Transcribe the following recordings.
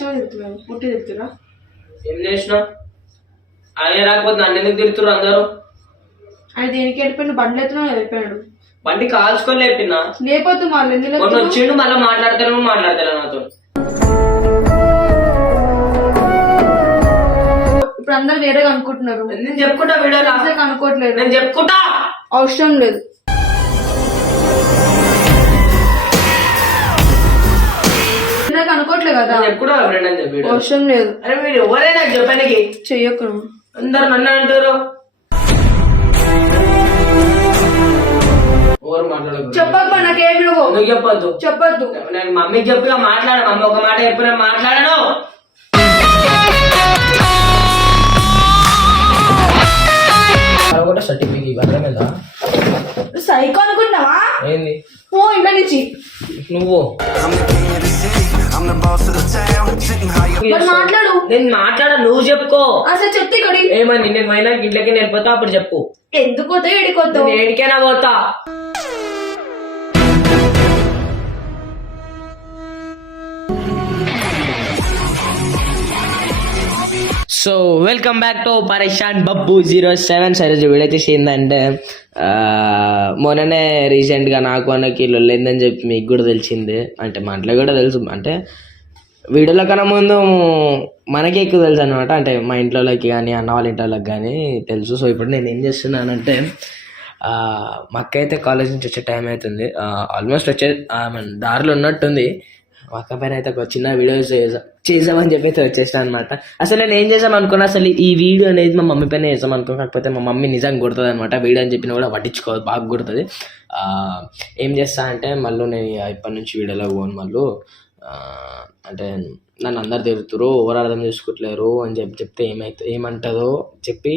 తిడుతురా ఏం చేసినా? ఆయన రాకపోతే నన్ను ఎందుకు అందరూ? ఆయన దేనికి వెళ్ళిపోయిన బండ్లు ఎత్తున వెళ్ళిపోయాడు బండి కాల్చుకొని లేపినా లేకపోతే మళ్ళీ ఎందుకు? వచ్చిండు మళ్ళీ మాట్లాడతాను మాట్లాడతాను నాతో. ఇప్పుడు అందరు వేరేగా అనుకుంటున్నారు. నేను చెప్పుకుంటా నిజంగా అనుకోవట్లేదు నేను చెప్పుకుంటా? అవసరం లేదు. కదా. నేను చెప్పుకుంటా ఫ్రెండ్ అని చెప్పి వీడియో అవసరం లేదు. అరే మీరు ఎవరైనా చెప్పడానికి చెయ్యకు అందరు నన్ను అంటారు. ఎవరు మాట్లాడదు చెప్పకు నువ్వు నువ్వు చెప్పొద్దు. చెప్పొద్దు. నేను మమ్మీకి చెప్పిగా మాట్లాడ మమ్మీ ఒక మాట చెప్పిన మాట్లాడను. కూడా సర్టిఫికేట్ అర్థమైందా సైకో అనుకుంటున్నావా? ఏంది? పో ఇంట్లో నుంచి. నువ్వు. మాట్లాడు. నేను మాట్లాడ నువ్వు చెప్పుకో. అసలు చెప్తే ఇక్కడ. ఏమని నేను మైనా ఇంట్లోకి నేను పోతా అప్పుడు చెప్పు. ఎందుకు పోతావు ఎడిపోతావు నేను ఏడికైనా పోతా. సో వెల్కమ్ బ్యాక్ టు పరేషాన్ బబ్బు జీరో సెవెన్ సరే వీడైతే ఏంటంటే మొన్ననే రీసెంట్గా నాకు అన్నకి లేదని చెప్పి మీకు కూడా తెలిసింది. అంటే మా ఇంట్లో కూడా తెలుసు. అంటే వీడియోల కన్నా ముందు మనకే ఎక్కువ తెలుసు అనమాట అంటే మా ఇంట్లోకి కానీ అన్న వాళ్ళ ఇంట్లోకి కానీ తెలుసు. సో ఇప్పుడు నేను ఏం చేస్తున్నానంటే మాకైతే మా అక్క అయితే కాలేజ్ నుంచి వచ్చే టైం అవుతుంది. ఆల్మోస్ట్ వచ్చే మన దారిలో ఉన్నట్టుంది. మా అక్క పైన అయితే ఒక చిన్న వీడియో చేసా చేసామని చెప్పి అయితే వచ్చేసాను అనమాట అసలు నేను ఏం చేసాం అనుకున్నా అసలు ఈ వీడియో అనేది మా మమ్మీ పైన చేసాం అనుకో కాకపోతే మా మమ్మీ నిజంగా కొడుతుంది అనమాట వీడియో అని చెప్పిన కూడా పట్టించుకోదు బాగా కొడుతుంది. ఏం చేస్తా అంటే మళ్ళీ నేను ఇప్పటి నుంచి వీడియోలో పోను మళ్ళీ. అంటే నన్ను అందరు తిరుగుతారు ఎవరు అర్థం చేసుకోవట్లేరు అని చెప్పి చెప్తే ఏమైతే ఏమంటుందో చెప్పి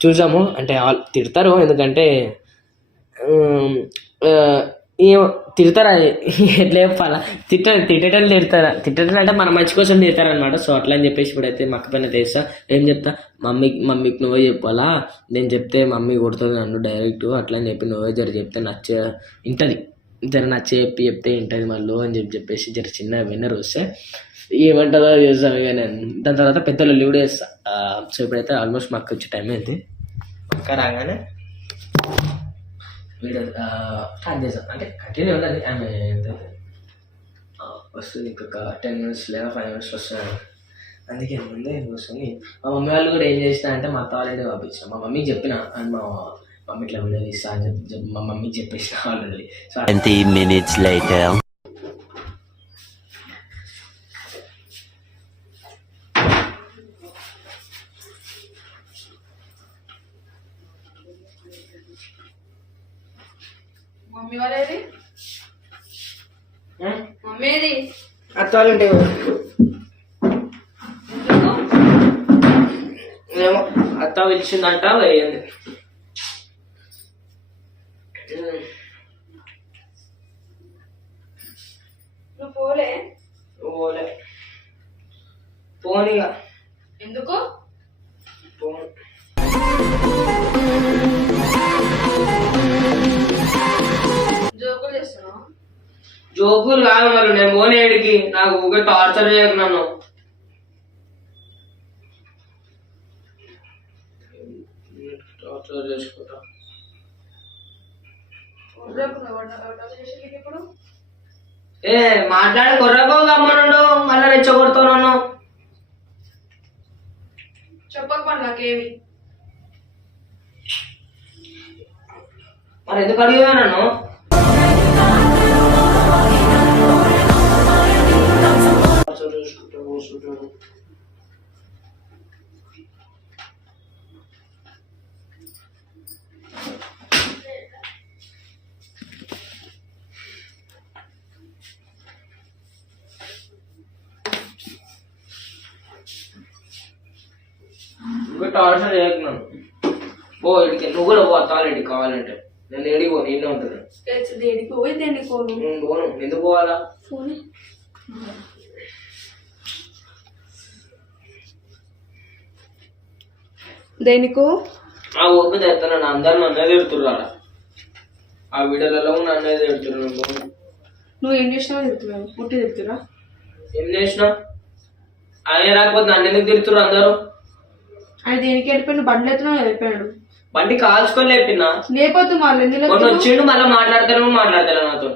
చూసాము. అంటే తిడతారు ఎందుకంటే ఏం తిడతారా? ఎట్లా చెప్పాలా? తిట్ట తిట్టేటోళ్ళు తిడతారా? తిట్టడం అంటే మన మంచి కోసం తిడతారనమాట సో అట్లా అని చెప్పేసి ఇప్పుడైతే మక్క పైన తెలుసా? ఏం చెప్తా? మమ్మీకి మమ్మీకి నువ్వే చెప్పాలా? నేను చెప్తే మమ్మీ కొడుతుంది నన్ను డైరెక్ట్ అట్లా అని చెప్పి నువ్వే జర చెప్తే నచ్చ ఇంటది. జర నచ్చ చెప్పి చెప్తే ఇంటది మళ్ళీ అని చెప్పి చెప్పేసి జర చిన్న విన్నర్ వస్తే ఏమంటుందో చేస్తాను ఇక నేను దాని తర్వాత పెద్ద లొల్లి కూడా చేస్తా. సో ఇప్పుడైతే ఆల్మోస్ట్ మాకు వచ్చే టైం అయింది. అక్క రాగానే? వీడియో స్టార్ట్ చేసాం అంటే కంటిన్యూ ఉండాలి. ఆమె వస్తుంది ఇంకొక టెన్ మినిట్స్ లేదా ఫైవ్ మినిట్స్ వస్తుంది అందుకే ముందే కూర్చొని మా మమ్మీ వాళ్ళు కూడా ఏం చేసిన అంటే మా అత్త వాళ్ళని పంపించిన. మా మమ్మీకి చెప్పిన అండ్ మా మమ్మీ ఇట్లా వీడియో తీస్తా అని చెప్పి చెప్పి మా మమ్మీకి చెప్పేసిన already so 20 minutes later. Mummy వాళ్ళేది mummy ఏది అత్త వాళ్ళు ఉంటే ఏమో అత్త పిలిచిందంట పోయింది. నువ్వు పోలే. ఓలే పోనీగా జోకులు కాదు మరి నేను పోనేడికి నాకు ఊగే టార్చర్ చేయకు నన్ను. టార్చర్ చేసుకుంటా. రేపు నువ్వు వంట- వంట చేసేది ఇప్పుడు ఏ మాట్లాడి కొర్రకో గమ్మనుండు. మళ్ళీ రెచ్చగొడతావు నన్ను. చెప్పక పని నాకేమి. మరి ఎందుకు అడిగా నన్ను? టార్చర్ చేసుకుంటా కూర్చుంటాడు. ఇంకా టార్చర్ చేయకు. నన్ను పో ఇడికి నువ్వు కూడా పో తాళెడి కావాలంటే. నేను ఏడికి పో నేనే ఉంటాను. దేనికి పోను? పోను. ఎందుకు పోవాలా? దేనికో? ఆ ఓపిక తెస్తాను అందరు నన్నే తిడుతుర్రు ఆ వీడియోలలో నన్నే తిడుతున్నారు? నువ్వు ఏం చేసినావు తిడుతున్నావు? పుట్టి తిడుతురా? ఏం చేసినా? ఆయన రాకపోతే నన్ను ఎందుకు తిరుగుతున్నారు అందరూ? ఆయన దేనికి వెళ్ళిపోయిన బండ్లు ఎత్తున వెళ్ళిపోయాడు బండి కాల్చుకొని లేపినా? లేకపోతే మళ్ళీ. ఎందుకు మొన్న వచ్చిండు మళ్ళీ మాట్లాడతాను మాట్లాడతాను నాతో.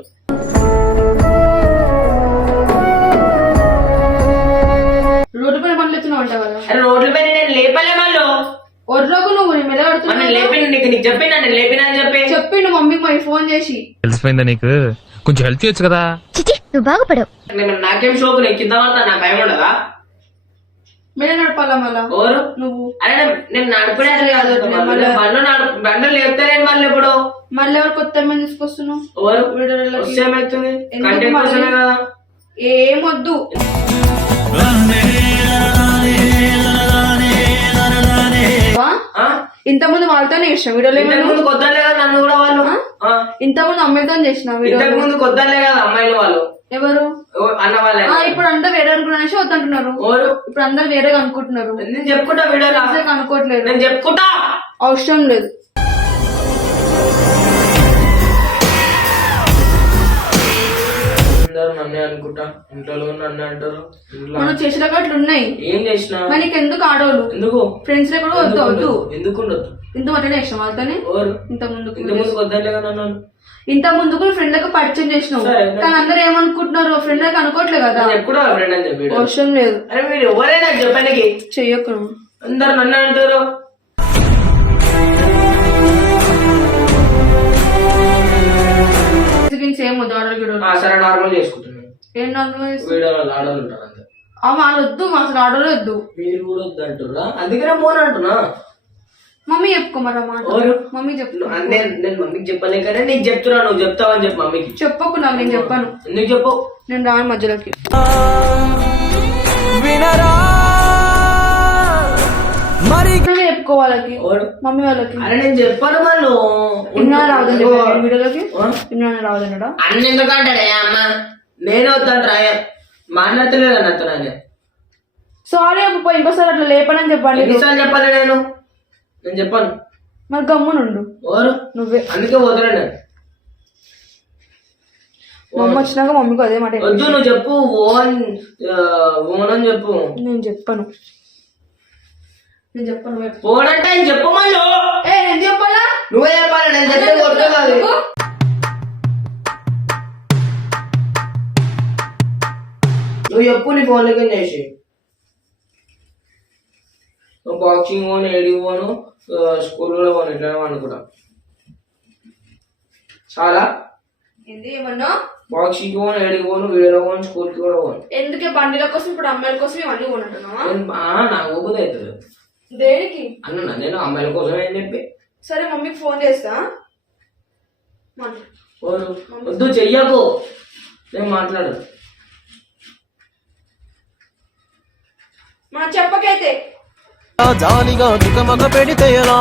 రోడ్డు పైన బండ్లు ఎత్తున్నావు అంట కదా. అరే రోడ్ల పైన నేను లేపలే మళ్ళీ. ఒర్రకు నువ్వు నీ మీద మన కడుతున్నావు లేపిన నీకు నీకు చెప్పినా? నేను లేపినా చెప్పి. చెప్పిండు మమ్మీకి మరి ఫోన్ చేసి. తెలిసిపోయిందా నీకు? కొంచెం హెల్ప్ చేయొచ్చు కదా. చిచి నువ్వు బాగుపడవు. నేను నాకేం షోకు? నేను కింద పడతా నాకు భయం ఉండదా? మీద నడపాలా మళ్ళా? ఎవరు? నువ్వు. అరే నేను- నేను నడిపడే కాదు. మళ్ళీ- బండ్లు నడు బండ్లు లేపితే నేను మళ్ళీ ఇప్పుడు. మళ్ళీ ఎవరు కొత్త మంది తీసుకొస్తున్నావు? ఏమవుతుంది ఏమొద్దు ఆ? ఇంతకుముందు వాళ్ళతోనే చేసిన. వీడియోలో ముందు కొద్దలే కదా నన్ను కూడా వాళ్ళు? ఆ? ఇంతకుముందు అమ్మాయితో చేసిన వీడియో. ఇంతకు ముందు కొద్దలే కదా అమ్మాయిలు వాళ్ళు. ఎవరు? అన్న వాళ్ళే. ఇప్పుడు అంతా వేరే అనుకున్నానేసి వద్దంటున్నారు. ఇప్పుడు అందరు వేరేగా అనుకుంటున్నారు. నేను చెప్పుకుంటా అసలు అనుకోవట్లేదు. నేను చెప్పుకుంటా. అవసరం లేదు. అందరూ నన్నే అనుకుంటా. ఇంట్లో నన్ను అంటారు. ఇంట్లో మనం చేసిన అట్లు ఉన్నాయి. ఏం చేసిన? మరి నీకు ఎందుకు ఆడోళ్ళు? ఎందుకు? ఫ్రెండ్స్లో కూడా వద్దు వద్దు. ఎందుకు ఉండొద్దు? ఇంత మటనే చేసిన వాళ్ళతోనే? ఇంత ముందుకు ఇంత ముందు కొద్దలే కదా నన్ను. ఇంత ముందుకు ఫ్రెండ్లకు పరిచయం చేసినావు. కానీ అందరు ఏమనుకుంటున్నారు ఫ్రెండ్లకు అనుకోవట్లేదు కదా. ఎప్పుడు ఫ్రెండ్ అని చెప్పి అవసరం లేదు. అరే మీరు ఎవరైనా చెప్పడానికి చెయ్యకు అందరు నన్ను అంటారు. ఫీలింగ్స్ ఏం వద్దు ఆడలు గిడలు ఆ, సరే నార్మల్ చేసుకుంటున్నాను ఏం నార్మల్ వీడియోలో ఉంటారు అంతే. అమ్మ వాళ్ళు వద్దు అసలు ఆడలు వద్దు. మీరు కూడా వద్దు అంటున్నా అందుకనే మోన అంటున్నా. మమ్మీ చెప్పుకోమరా మాట? ఎవరు? మమ్మీ చెప్పు నువ్వు- నేను నేను మమ్మీకి చెప్పలే కానీ నీకు చెప్తున్నా నువ్వు చెప్తావని చెప్పు మమ్మీకి. చెప్పకు నాకు నేను చెప్పాను. ఎందుకు చెప్పు? నేను రాను మధ్యలోకి. నువ్వే వాళ్ళకి? మమ్మీ వాళ్ళకి? అరే నేను చెప్పాను వాళ్ళు ఇన్నా రావద్దని చెప్పాను వీడియోలోకి? ఇన్నా రావద్దన్నాడా అన్న ఎందుకంటాడే అమ్మ నేను మాట్లాడతలేదు అన్నట్టు నేను సారీ అప్పు పోయి ఇంకోసారి అట్లా లేపనని చెప్పండి ఎన్నిసార్లు చెప్పాలి నేను? నేను చెప్పాను. మరి గమ్మునుండు ఎవరు? నువ్వే. అందుకే వదలే నేను. మమ్మీ వచ్చినాక మమ్మీకి అదే మాట వద్దు నువ్వు చెప్పు ఓన్ ఓన్ అని చెప్పు. నేను చెప్పను. నేను చెప్పను అంటే ఆయన చెప్పు మళ్ళీ ఏ నేను చెప్పాలా నువ్వే చెప్పాలి నేను చెప్తే కొట్టు కాదు నువ్వు? చెప్పు నీ ఫోన్ లెక్క చేసి బాక్సింగ్ పోను ఏడికి పోను స్కూల్ కూడా పోను ఎట్లా అనుకుంటా చాలా? ఏంది ఏమన్నా? బాక్సింగ్ పోను ఏడికి పోను వీడియోలో పోను స్కూల్కి కూడా పోను. ఎందుకే బండిల కోసం ఇప్పుడు అమ్మాయిల కోసం ఇవన్నీ కొనుంటున్నావా నాకు అవుతుంది దేనికి? అన్న నేను అమ్మాయిల కోసం ఏం చెప్పి. సరే మమ్మీకి ఫోన్ చేస్తా. వద్దు చెయ్యకు. నేను మాట్లాడు మా చెప్పకైతే. జాలిగా దుఃఖమగ పెడితే ఎలా?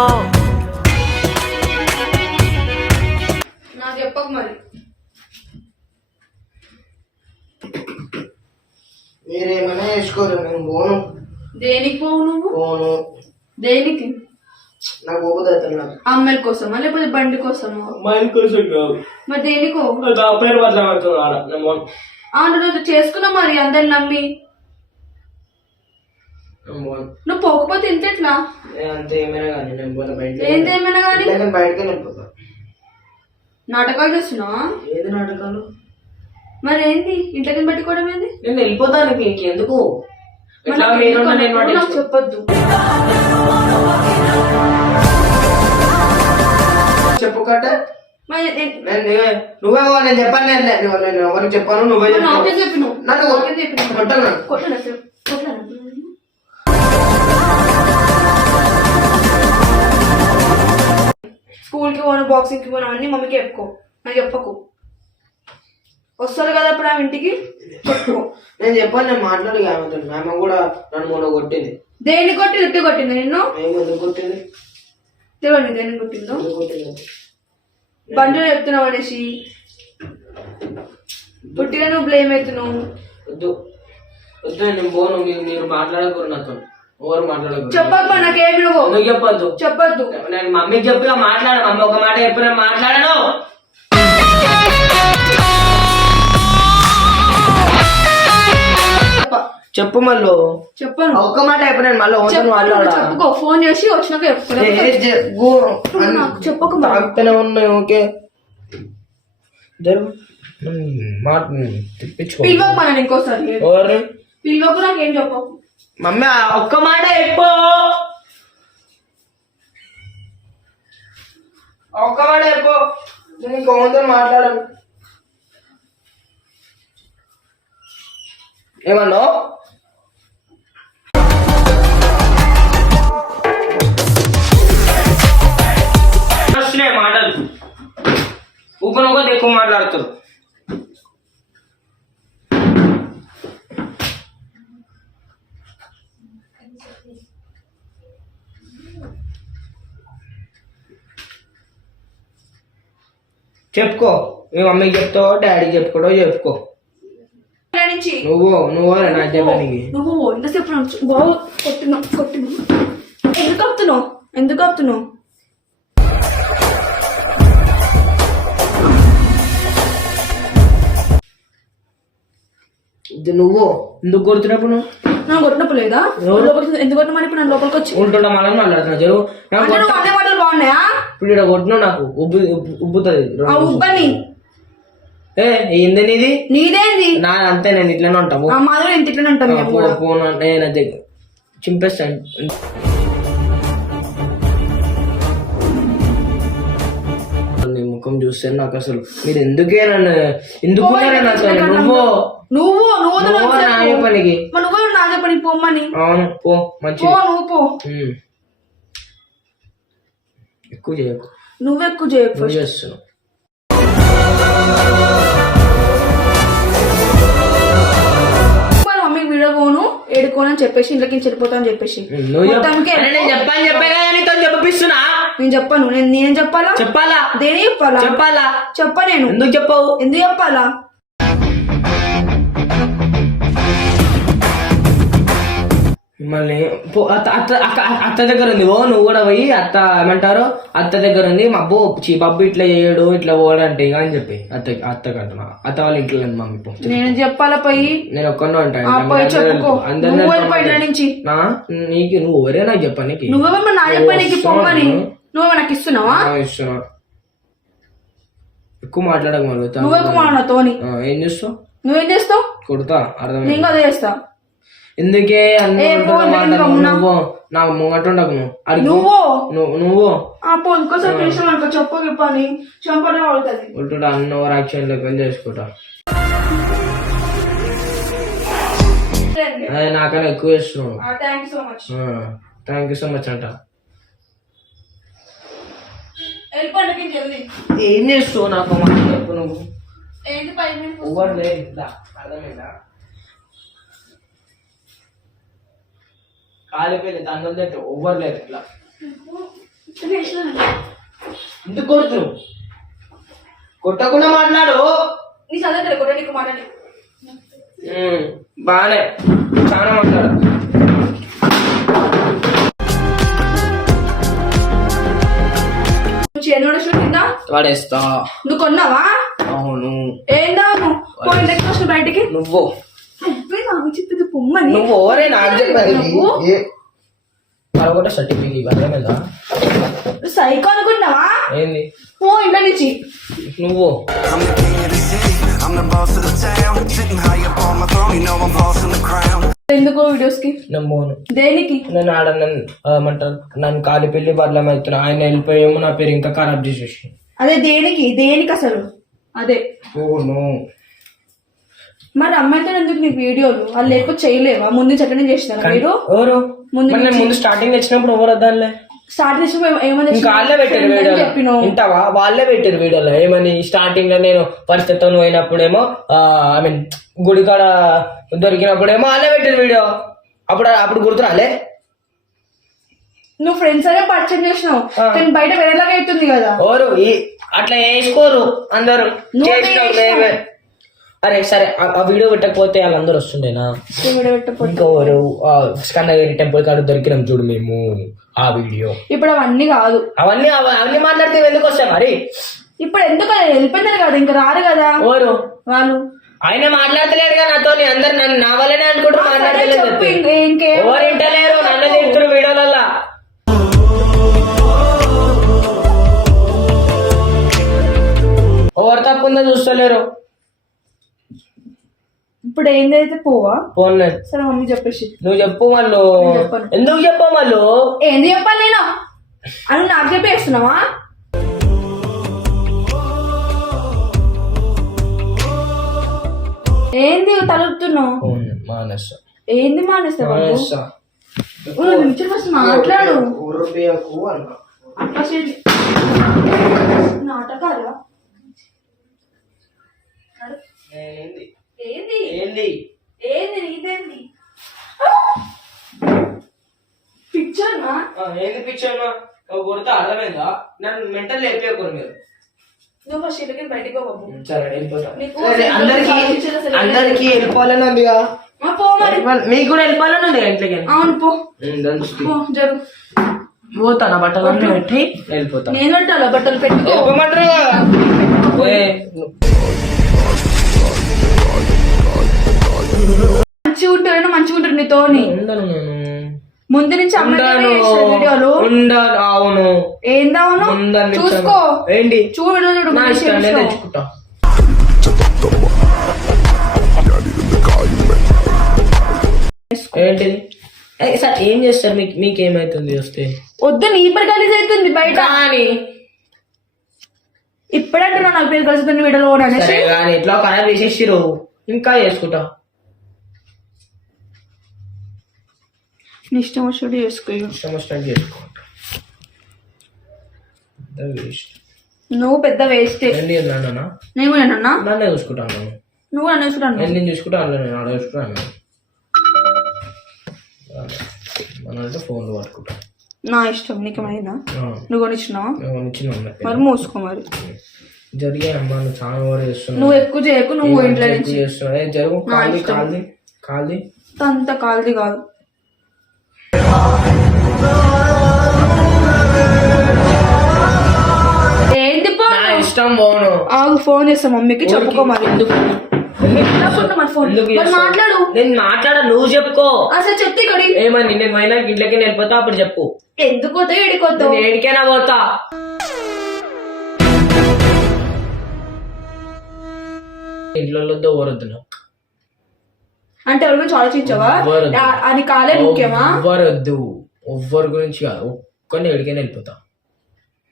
నాకు చెప్పకు మరి. మీరేమైనా వేసుకోరు నేను పోను. దేనికి పోవు నువ్వు? పోను. దేనికి? నాకు నాకు. అమ్మాయిల కోసమా? లేకపోతే బండి కోసమా? అమ్మాయిల కోసం కాదు. మరి దేనికో? నా పేరు మాట్లాడుతున్నా ఆడ నేను నువ్వు చేసుకున్నావు మరి అందరిని నమ్మి? నేను నువ్వు పోకపోతే ఇంత ఎట్లా? నేను అంతే ఏమైనా కానీ నేను పోతా బయటికి. ఏంది ఏమైనా కానీ? నేను బయటకి వెళ్ళిపోతా నాటకాలు చేస్తున్నావా ఏది నాటకాలు? మరి ఏంది? ఇంట్లోకి పెట్టుకోవడం ఏంది? నేను వెళ్ళిపోతాను నీకు ఎందుకు చెప్పొద్దు. చెప్పు కట్ట మరి నేను- నేను నువ్వే నేను చెప్పాను నేను నేను ఎవరికి చెప్పాను నువ్వే మరి నాకే చెప్పు. చెప్పినావు నన్ను కొట్టాను నన్ను. కొట్టనా సార్ కొట్టనా. స్కూల్కి పోను బాక్సింగ్కి పోను అన్ని మమ్మీకి చెప్పుకో. నాకు చెప్పకు. వస్తారు కదా ఇప్పుడు ఆమె ఇంటికి? నేను చెప్పాను నేను మాట్లాడి ఆమెతో ఆమె కూడా నన్ను మొన్న కొట్టింది. దేన్ని కొట్టి ఇట్టి కొట్టింది నిన్ను? ఎందుకు కొట్టింది? తెలియదు దేన్ని కొట్టిందో. బండిలో చెప్తున్నావు అనేసి. పుట్టిగా నువ్వు బ్లేమ్ అవుతున్నావు వద్దు. వద్దు నేను పోను. మీరు మీరు మాట్లాడకూరు నాతో. ఎవరు మాట్లాడకూరు చెప్పబ్బా నాకేమి నువ్వు ఎందుకు చెప్పొద్దు? చెప్పొద్దు. నేను మమ్మీకి చెప్పిగా మాట్లాడు మమ్మీ ఒక మాట చెప్పి నేను మాట్లాడను. చెప్ప చెప్పు మళ్ళీ చెప్పను. ఒక్క మాట అయిపోయినాను మళ్ళీ చెప్పుకో. ఫోన్ చేసి వచ్చినాక ఏ, నాకు చెప్పకు మరి. తాగుతూనే ఉన్నాయి ఓకే. జరుగు మాట తెప్పించుకో. పిలవకు మన ఇంకోసారి. ఎవరు? పిలవకు నాకేం చెప్పకు. మమ్మీ ఆ ఒక్క మాట చెప్పు. ఒక్క మాట చెప్పు. నేను ఇంకొకరితో మాట్లాడను. ఏమన్నావు వస్తున్నాయి మాటలు ఊపనొకటి ఎక్కువ మాట్లాడుతారు చెప్పుకో మీ మమ్మీకి చెప్తావో డాడీకి చెప్పుకోవడో చెప్పుకో ఇక్కడ నుంచి నువ్వు నువ్వు నా చెప్పడానికి. నువ్వు ఇంతసేపు నడుచు. బావు కొట్టినా కొట్టినా. ఎందుకు ఆపుతున్నావు? ఎందుకు ఆపుతున్నావు? ఇది నువ్వు. ఎందుకు కొడుతున్నప్పుడు నువ్వు? నాకు కొట్టినప్పుడు లేదా? లోపలికి ఎందుకు కొట్టమని ఇప్పుడు నన్ను లోపలికి వచ్చి? ఉంటుండ మళ్ళీ మాట్లాడుతున్నావు జరుగు నాకు అదే మాటలు బాగున్నాయా? ఇప్పుడు ఇక్కడ కొట్టినావు నాకు ఉబ్బు ఉబ్బు- ఉబ్బుతుంది. ఆ ఉబ్బని. ఏ ఏంది నీది? నీదేంది? నా అంతే నేను ఇట్లనే ఉంటాము. మాధురి ఇంత ఇట్లనే ఉంటాం మేము కూడా. ఫోన్ నేను చింపేస్తాను. నీ ముఖం చూస్తే నాకు అసలు మీరు ఎందుకే నన్ను ఎందుకు నువ్వు? నువ్వు నువ్వు నువ్వు నా పనికి నువ్వు నా చెప్పని పొమ్మని. అవును పో మంచి నువ్వు పో. ఎక్కువ చేయకు. నువ్వు ఎక్కువ చేయకు చేస్తున్నావు. మన మమ్మీకి వీడియో పోను ఏడుకోను అని చెప్పేసి ఇంట్లోకి చెడిపోతా అని చెప్పేసి. చెప్పాను చెప్పా కదా నీతో చెప్పిస్తున్నా. నేను చెప్పాను నేను నేను చెప్పాలా? చెప్పాలా? దేని చెప్పాలా? చెప్పాలా? చెప్ప నేను. ఎందుకు చెప్పవు? ఎందుకు చెప్పాలా? మిమ్మల్ని అత్త అత్త దగ్గర ఉంది ఓ నువ్వు కూడా పోయి అత్త ఏమంటారు? అత్త దగ్గర ఉంది మా అబ్బో చీ బబ్బు ఇట్లా చేయడు ఇట్లా పోడు అంటే ఇక అని చెప్పి అత్త అత్త కంటున్నా. అత్త వాళ్ళ ఇంట్లో లేదు మమ్మీ నేను చెప్పాలా పోయి? నేను ఒక్కడో ఉంటాను నువ్వు నుంచి? నా నీకు నువ్వు ఎవరే నాకు చెప్పాను నీకు? నువ్వేమో నా పొమ్మని నువ్వేమో నాకు ఇస్తున్నావా? ఇస్తున్నా. ఎక్కువ మాట్లాడక మరుగుతా నువ్వెక్కువ మాట నాతోని ఏం చేస్తావు? నువ్వేం చేస్తావు? కొడతా అర్థం నేను అదే చేస్తా. ఎందుకే అన్ని ఏ, ఉంటుందో పో, గమ్మున. నువ్వు? నాకు ముంగట ఉండకు నువ్వు అడుగు. నువ్వు? నువ్వు నువ్వు? ఆ పో ఇంకోసారి పిలిచిన అనుకో చెప్పు చెప్పని చంపనే పడుతుంది. ఉంటుడు అన్న ఓవర్ యాక్షన్ లెక్కలు చేసుకుంటా. అదే నాకన్నా ఎక్కువ చేస్తున్నావు. Thank you so much thank you so much అంట. వెళ్ళిపోండి జల్దీ ఏం చేస్తావు నాకు? మాట చెప్పు నువ్వు. ఏంటి లేదు ఇట్లా. అర్థమైందా? కాలిపోయింది దాని తింటే ఓవర్ లేదు ఇట్లా. ఎందుకు కొడుతున్నావు కొట్టకుండా మాట్లాడు. నీ చదువు కూడా నీకు మాట్లాడి బాగానే చాలా మాట్లాడు. వాడేస్తా. నువ్వు కొన్నావా? అవును. ఏందా నువ్వు? బయటికి? నువ్వు. పొమ్మని. నువ్వు ఓరే నాకు చెప్పాలి. మరొకటి సర్టిఫికేట్ అర్థమైందా సైకో అనుకున్నావా ఏంది? పో ఇంట్లో నుంచి. నువ్వు. ఎందుకో వీడియోస్కి నేను పోను. దేనికి? నేను ఆడ నన్ను ఏమంటారు నన్ను కాలి పెళ్ళి బర్లం అవుతున్నా. ఆయన వెళ్ళిపోయేమో నా పేరు ఇంకా ఖరాబ్ చేసేసి అదే దేనికి? దేనికి అసలు? అదే. పోను. మరి అమ్మాయితో ఎందుకు నీకు వీడియోలు? వాళ్ళు లేకపోతే చేయలేవా? ముందు చట్టం చేసినారా మీరు? ఎవరు? ముందు నేను ముందు స్టార్టింగ్ తెచ్చినప్పుడు ఎవరు వద్దాలే స్టార్ట్ చేసి ఏమని ఇంకా వాళ్ళే పెట్టారు వీడియోలో. వింటావా? వాళ్ళే పెట్టారు వీడియోలో. ఏమని? స్టార్టింగ్లో నేను పరిస్థితితో పోయినప్పుడేమో ఐ మీన్ గుడికాడ దొరికినప్పుడేమో వాళ్ళే పెట్టారు వీడియో. అప్పుడు అప్పుడు గుర్తురాలే నువ్వు ఫ్రెండ్స్ అనే పరిచయం చేసినావు. కానీ బయట వేరేలాగా అవుతుంది కదా. ఎవరు? ఈ అట్లా వేసుకోరు అందరు నువ్వే చేసినావు వేసినావు. మేమే. అరే సరే ఆ- వీడియో పెట్టకపోతే వాళ్ళందరూ వస్తుండేనా? ఇంకెవరు ఆ స్కందగిరి టెంపుల్ కాడ దొరికినాం చూడు మేము ఆ వీడియో. ఇప్పుడు అవన్నీ కాదు. అవన్నీ అవ- అవన్నీ మాట్లాడితే ఎందుకు వస్తాయి మరి? ఇప్పుడు ఎందుకు వెళ్ళిపోయినారు కదా ఇంకా రారు కదా? ఎవరు? వాళ్ళు. ఆయన మాట్లాడతలేడు కదా నాతో అందరు నన్ను నా వల్లనే అనుకుంటూ సరే మాట్లాడతలేదు చెప్పు. ఇంక- ఇంకేం? ఎవరు వింటలేరు? నన్ను తింటారు వీడియోలల్లా. ఎవరు తప్పుందో చూస్తలేరు. ఇప్పుడు ఏందైతే పోవా? ఫోన్ సరే మమ్మీ చెప్పేసి. నువ్వు చెప్పు చెప్పను. ఎందుకు చెప్పు వాళ్ళు ఏంది చెప్పాలి నేను? అని నాకు చెప్పేస్తున్నావా ఏంది తలుపుతున్నావు? ఏంది మానేస్తా బాబు? మానేస్తా. ఓ, నిమిషం ఫస్ట్ మాట్లాడు. అట్లా. నాటకాలా? ఏంది ఏంది? ఏంది? ఏంది నీదేంది పిక్చర్ నా ఏంది పిక్చర్ నువ్వు కొడితే అర్థమైందా? నన్ను మెంటల్ లేపేయకూడదు మీరు. నువ్వు ఫస్ట్ ఇళ్ళకి బయటికి పో బాబు. సరే వెళ్ళిపోతా అందరికి అందరికి వెళ్ళిపోవాలని ఉందిగా ఆ, పో మరి. మీకు కూడా వెళ్ళిపోవాలని ఉంది ఇంట్లోకి? అవును పో. పో జరుగు పోతా నా బట్టలు అన్నీ పెట్టి? వెళ్ళిపోతా. నేను పెట్టాలా బట్టలు పెట్టుకో? వెళ్ళిపోమంటారు కదా. ఏ, మంచిగా ఉంటారు మంచిగా ఉంటారు నీతోని. ఉండను నేను. ముందు నుంచి అమ్మాయి వీడియోలు. ఉండను అవును. ఏందవును ఉందని చూసుకో. ఏంటి? చూడు చూడు నా ఇష్టం నేను. తెచ్చుకుంటా. ఏంటిది ఏ, సార్ ఏం చేస్తారు? మీకు మీకేమైతుంది వస్తే? వద్దు నీ ఇప్పటి కలిసి అవుతుంది బయట. కానీ ఇప్పుడంటున్నా నాకు పేరు కలుసుకుని వీడియోలో కూడా అనేసి సరే కానీ ఎట్లా ఖరాబ్ చేసేసిరు ఇంకా చేసుకుంటా. నీ ఇష్టం వచ్చినట్టు చేసుకో ఇక. ఇష్టం వచ్చినట్టు చేసుకుంటా వేస్ట్ నువ్వు పెద్ద వేస్ట్ ఎన్ని నేను కూడా అన్నా నన్నే చూసుకుంటాను నువ్వు. అనేసుకున్నాను నేను చూసుకుంటా అన్న నేను ఆడ చూసుకుంటాను మన అంటే ఫోన్లో పట్టుకుంటా. నా ఇష్టం నీకేమైందా? నువ్వు కొనిచ్చినావా? ఇచ్చిన మరి మూసుకో మరి. జరిగే అమ్మా నువ్వు చాలా ఓవర్ చేస్తున్నావు. నువ్వు ఎక్కువ చేయకు నువ్వు ఇంట్లో నుంచి చేస్తున్నావు. ఏ, జరుగు. నా కాల్ది ఇష్టం. కాల్ది కాల్ది అంత కాల్ది కాదు. పో నా ఇష్టం పోను ఆగు ఫోన్ చేస్తా మమ్మీకి చెప్పుకో మరి. ఎందుకు? చెప్పుకుంటా మరి ఫోన్? ఎందుకు మరి చేస్తావు? మాట్లాడు. నేను మాట్లాడ? నువ్వు చెప్పుకో. అసలు చెప్తే ఇక్కడ. ఏమని నేను పోయినా ఇంట్లోకి వెళ్ళిపోతా అప్పుడు చెప్పు. ఎందుకు పోతావు ఎడిపోతావు నేను ఏడికైనా పోతా. ఇంట్లో ఓరొద్దు నాకు అంటే ఎవరి గురించి ఆలోచించావా? అని కాలే ముఖ్యమా? ఎవ్వరొద్దు. ఎవ్వరి గురించి కాదు. ఒక్కరిని ఎడికైనా వెళ్ళిపోతా.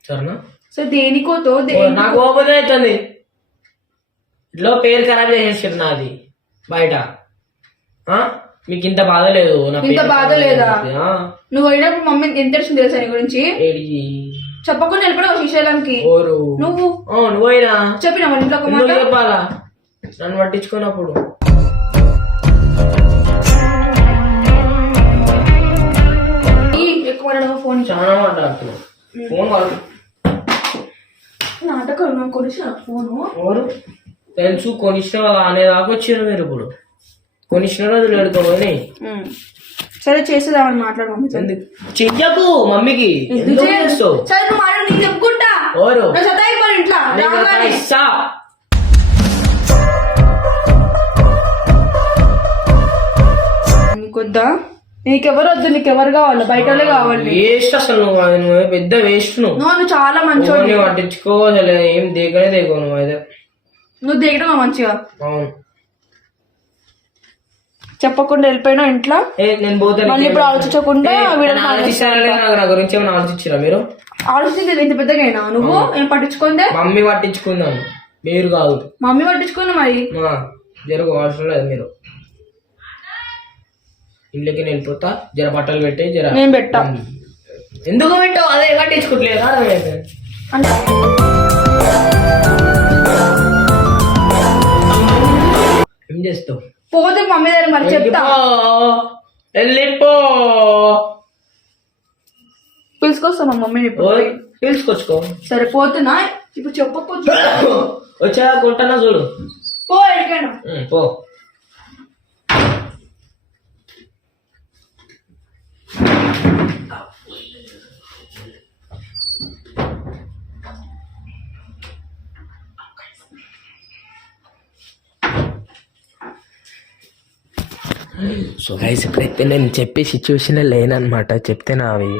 సరేనా? సో దేనికోతో నాకు ఓపెన్ అవుతుంది. ఇట్లా పేరు ఖరాబ్ చేసేసారు నాది. బయట? మీకు ఇంత బాధ లేదు. ఇంత బాధ లేదా? నువ్వు అయినప్పుడు మమ్మీ ఎంత తెలిసింది తెలుసా నీ గురించి? చెప్పకుండా వెళ్ళిపోయావు శ్రీశైలంకి నువ్వు. ఓ, నువ్వైనా చెప్పినా ఇంట్లో ఒక మాట? నువ్వు చెప్పాలా? నన్ను పట్టించుకున్నప్పుడు ఈ, ఎక్కువ ఫోన్ చాలా మాట్లాడుతున్నావు. ఫోన్ వాళ్ళు కొనిసిన ఫోను? ఎవరు? తెలుసు కొనిష్ట అనేదాకా వచ్చిన మీరు ఇప్పుడు. కొనిష్ట రోజులు ఉమ్. సరే చేసేదామని మాట్లాడు మమ్మీ చెయ్యకు మమ్మీకి. ఎందుకు చేస్తావు? సరే నువ్వు చెప్పుకుంటా. ఎవరు? సతాయిపోయి ఇంట్లో. నీకొద్దా? నీకెవరు వద్దు నీకెవరు కావాలి? బయట వాళ్ళే కావాలి. వేస్ట్ అసలు నువ్వు అది నువ్వు పెద్ద వేస్ట్ నువ్వు. నువ్వు నువ్వు చాలా మంచోడు. నువ్వు పట్టించుకో అసలు ఏం దిగనే దిగవు నువ్వు అయితే. నువ్వు దిగడం మంచిగా? అవును. చెప్పకుండా వెళ్ళిపోయినా ఇంట్లో? ఏ నేను పోతే మళ్ళీ ఇప్పుడు ఆలోచించకుండా వీడియో ఆలోచిస్తారా లేదా? నాకు నా గురించి ఏమైనా ఆలోచించారా మీరు? ఆలోచించి ఇంత పెద్దగా అయినా? నువ్వు ఏం పట్టించుకుందే? మమ్మీ పట్టించుకుందాను మీరు కాదు. మమ్మీ పట్టించుకుంది మరి? ఆ, జరుగు అవసరం లేదు మీరు. ఇంట్లోకి వెళ్ళిపోతా జర బట్టలు పెట్టి జర నేను పెట్టా. ఎందుకు పెట్టావు? అదే పట్టించుకోవట్లేదు అర్థమైంది అంటే ఏం చేస్తావు? పోతే మమ్మీ దగ్గర మరి చెప్తా. వెళ్ళిపో పిలుచుకొస్తా మా మమ్మీని పిలుచుకొచ్చుకో. సరే పోతున్నా. ఇప్పుడు చెప్పకపోతే వచ్చా కొంటానా చూడు? పో ఎక్కడికైనా. ఉమ్, పో. సో గైస్ ఇప్పుడైతే నేను చెప్పే సిచ్యువేషనే లేనమాట చెప్తే నా అవి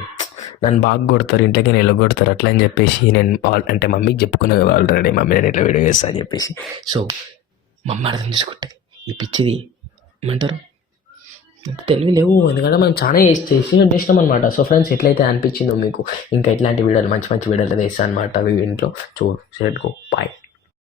నన్ను బాగా కొడతారు ఇంట్లోకి నేను కొడతారు అట్లా అని చెప్పేసి నేను అంటే మమ్మీకి చెప్పుకునే ఆల్రెడీ మమ్మీ నేను ఇట్లా వీడియో చేస్తా అని చెప్పేసి. సో మమ్మ అర్థం చేసుకుంటే ఈ పిచ్చిది ఏమంటారు? తెలివి లేవు ఎందుకంటే మనం చాలా చేసి చేసి చేసినాం అనమాట సో ఫ్రెండ్స్ ఎట్లయితే అనిపించిందో మీకు ఇంకా ఇట్లాంటి వీడియోలు మంచి మంచి వీడియోలు వేస్తాను అనమాట ఇంట్లో చూ సెట్ గో బాయ్